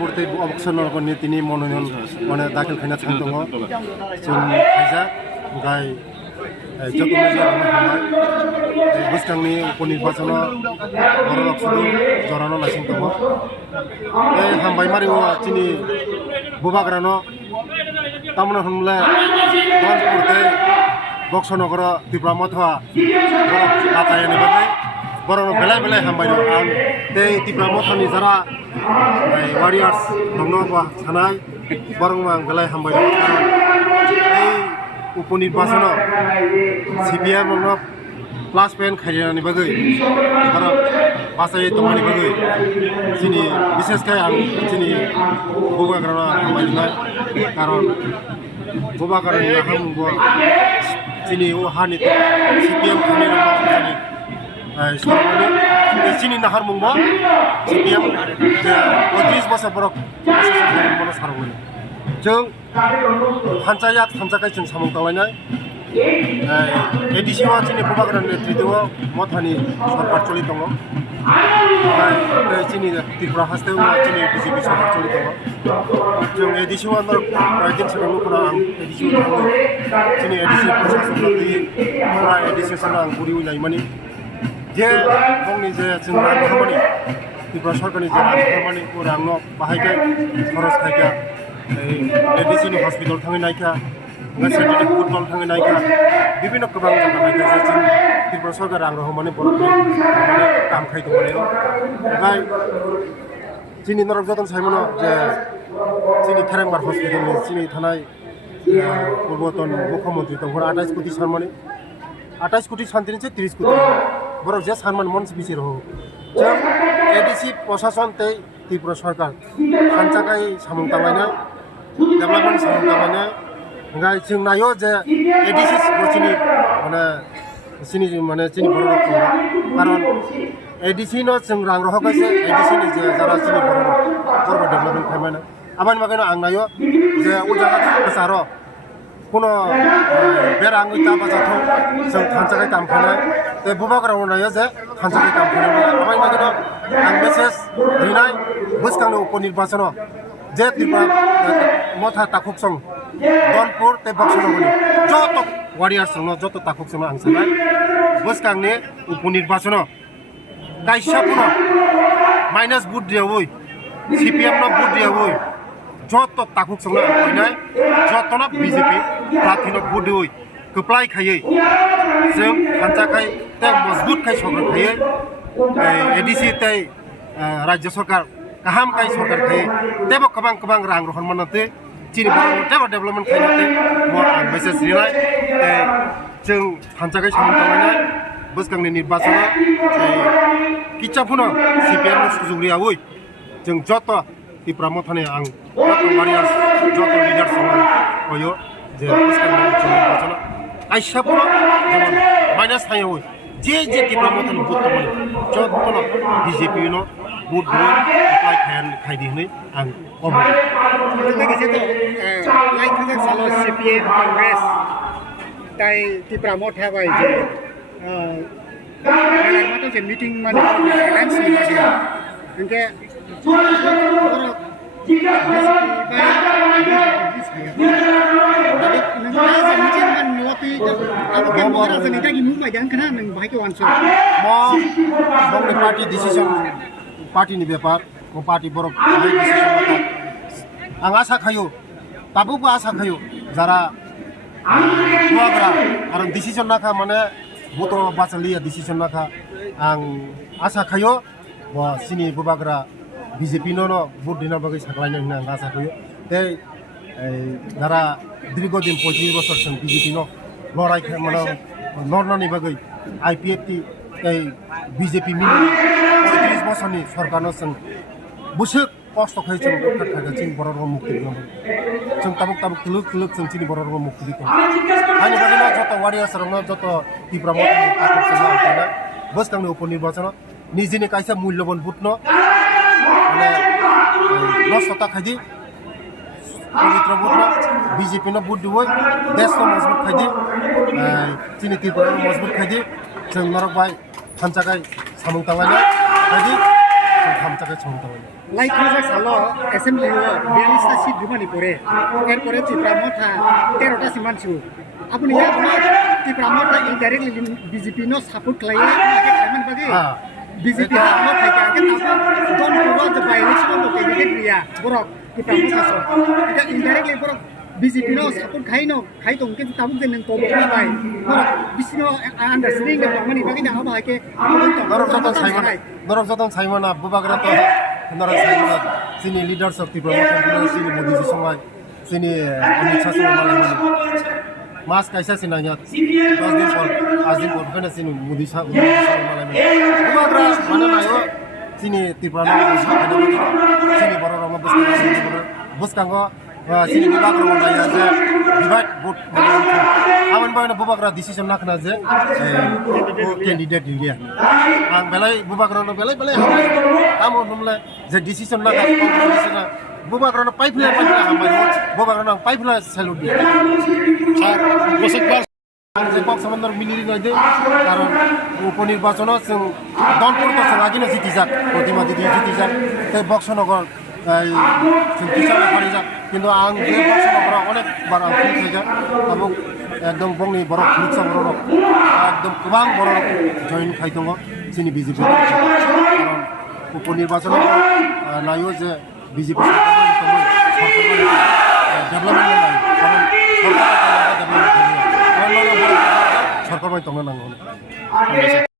পড়তে অবসর নরকनि তিনি মনোনয়ন মানে দাখিল খাইনা थांदों जों खायजा गाय जगन्नाथ हामबाय बोसोरनि उपनिर्वाचनाव बर' रावसोदों जरानो लासिं दङ बे हामबाय मारिव दिनै बुबाग्रानो तामना हमले दन पड़ते बक्सनगर त्रिपुरा मथवा बर' बातायनि बागै बर' बेलाय बेलाय हामबाय आं बे त्रिपुरा मथनि जारा वारियार्स दङ बा सानाय बर' आं बेलाय हामबाय उपनिर्वाचनाव CPM प्लास पेन खायनानि बागै आरो बासाय दंनि बागै दिनै बिसेसकै आं दिनै बुबाग्रानो हामबाय कारण बुबाग्रानि हामबो दिनै ओ हानि CPM खायनानि सरमानि दिनै नाहार मुंबो CPM जे 30 बोसोर बरक आसाम सारगोन जों हानजाया हानजाखाय जों सामं दावलायनाय एडिसिआ दिनै बुबाग्रानि नेतृत्वआव मथानि सरकार चलि दङ दिनै त्रिपुरा हास्तेव दिनै BJP सरकार चलि दङ जों एडिसिआ रायजो सिगांनिफ्राय आं एडिसिआव थाङो दिनै एडिसि प्रशासननि फुरा एडिसिएसन आं गुरि उइनायमानि जे जोंनि जे जों रांखामानि त्रिपुरा सरकारनि जे रांखामानि रांनो बाहायखाय खरस खायखा एडिसिनि हस्पिटाल थाङै नायखा सेन्ट्रेल फुटबल थाङै नायखा বিভিন্ন गोबां जायगा नायखा जे जों त्रिपुरा सरकार रां रहमानि बर' माने काम खाय दङ ओमफ्राय दिनै नरक जतन साइमोन जे दिनै खेरेंबार हस्पिटालनि दिनै थानाय पूर्वतन मुख्यमन्त्री दङ 28 कोटी सानमानि 28 कोटी सानथिनिसै 30 कोटी बर' जे सानमान मनस बिसिर हो जों एडिसि प्रशासन तै त्रिपुरा सरकार हानजाखाय सामं दावलायनाय डेभेलपमेन्ट सामं दावलायनाय ओमफ्राय जों नायो जे एडिसि बसिनि माने जोंनि बर' रावखौ कारण एडिसिनो जों रां रहोगासे एडिसिनि जे जारा जोंनि बर' डेभेलपमेन्ट खालामनो आबानि बागैनो आं नायो जे उजागा गोसार কোনো बेरां इटा बाजाथौ जों हानजाखाय काम खालामनाय बे बुबाग्रायाव नायो जे हानजाखाय काम खालामनाय आबानि बागैनो आं मेसेज हैनाय बोसोरनि उपनिर्वाचनाव जे त्रिपुरा मथा ताकुकसं दनपुर ते बक्सनगरनि जत वारियार्स दङ जत ताकुकसं आं साननाय बोसोरनि उपनिर्वाचनाव गायसाफोरा माइनास बुट दियावै CPM नो बुट दियावै जत ताकुकसं आं जतना BJP प्रार्थीनो बुट दियै गोप्लाय खायै जों हानजाखाय ते मजबुत खाय सरकार खायै एडिसि ते राज्य सरकार गाहाम खाय सरकार खायै तेबो गोबां रां रहन मानते दिनै बर' डेभेलपमेन्ट खालामते आं मेसेज हैनाय जों हानजाखाय सामं दावलायनाय बोसोरनि निर्वाचनाव किचाफोरनो CPM सुजुगिरियावै जों जत त्रिपुरा मथानि आं जत वारियार्स जत लिडार्स होयो जे बोसोरनि निर्वाचनाव आइसाफोरनो जेमन माइनास थायावै जे त्रिपुरा मथानि बुट दंमोन जतनो BJP नो बुट एप्लाइ खायदिहै आं अबगत लोगोसे लाइक सालो CPM कांग्रेस ताई त्रिपुरा मथाबाय जे माने जे मीटिंग माने लान्स नि इनके पार्टी डिसिजन पार्टी बेपार पार्टी बर' डिसिजन आं आसा खायो दाबो आसा खायो जारा बुबाग्रा आरो डिसिजन नाखा माने भट बाचालिया डिसिजन नाखा आं आसा खायो सिनि बुबाग्रा BJP नो भोट दिना बागै साग्लायनो होनना आं आसा खायो ते जारा दीर्घदिन 35 बोसोरसिम BJP नो लड़ाई माने लड़नानै बागै IPFT BJP मिलि 35 बोसोरनि सरकारनो जों बोसोर कस्त खाय जों जों बर' राव मुक्ति खालामो जों ताबुक तुलुक जों जोंनि बर' राव मुक्ति खालामो आंनि बागैनो जत वारियार्सनो जत त्रिपुरा मथानि ताकुकसं बोसोरनि उपनिर्वाचनाव निजेनि कायसा मूल्यवान भोटनो माने नस्तता खायदि पवित्र भोटनो BJP नो भोट दिवै देशनो मजबुत खायदि दिनै त्रिपुरा मजबुत खायदि जों नरक बाय हानजाखाय samung tangannya jadi ham takai samung tangannya like project সালো অ্যাসেম্বলি বিয়াল্লিশটা সিট বিমানি পড়ে এরপরে ত্রিপুরা মঠা 13টা সিমান ছিল আপনি ইয়া ত্রিপুরা মঠা ইনডাইরেক্টলি বিজেপি নো সাপোর্ট খাইয়ে আগে খাইমান বাকি বিজেপি হামো খাইকে আগে তারপর জন পুরো যে বাই ইলেকশন মতে বিজেপি ক্রিয়া বরক ত্রিপুরা মঠা সব এটা ইনডাইরেক্টলি বরক বিজেপি নো সাপোর্ট খাই দং কিন্তু তাবুক দেন তো বড় বাই বরক বিসিনো আন্ডারস্ট্যান্ডিং দং মানি বাকি না হাবা হাইকে Norok jatong saimana bubagra to norok saimana sini leaders of Tripura sini Modi ji songai sini Amit Shah songai malai mas kaisa sinanya 10 din por azin por kana sini Modi songai malai bubagra mana nayo sini Tripura sini bororoma buskango sini bubagra malai je divide vote aman bayna bubagra decision nakna je candidate dia ang belai bubagrono belai kamu numle je decision naga decision bubagrono pipeline hamai bubagrono pipeline salute dia আর বসতবার যে cock সমন্দর মিলিরি নয় কারণ উপনির্বাচন দলপুর তো আগিনো জিতি যাক প্রতিমা দিদি জিতি যাক তাই বক্সনগর কিষানে পারি যাক কিন্তু আং যে বক্সনগর অনেকবার আং ফিল হয়ে যাক এবং একদম বংনি বড় খুলসা বড় একদম গোबां বড় জয়েন খাই দङ जोंनि বিজেপি কারণ উপনির্বাচন নাইও যে বিজেপি ডেভেলপমেন্ট কারণ সরকার ডেভেলপমেন্ট সরকার দङ নাंगौ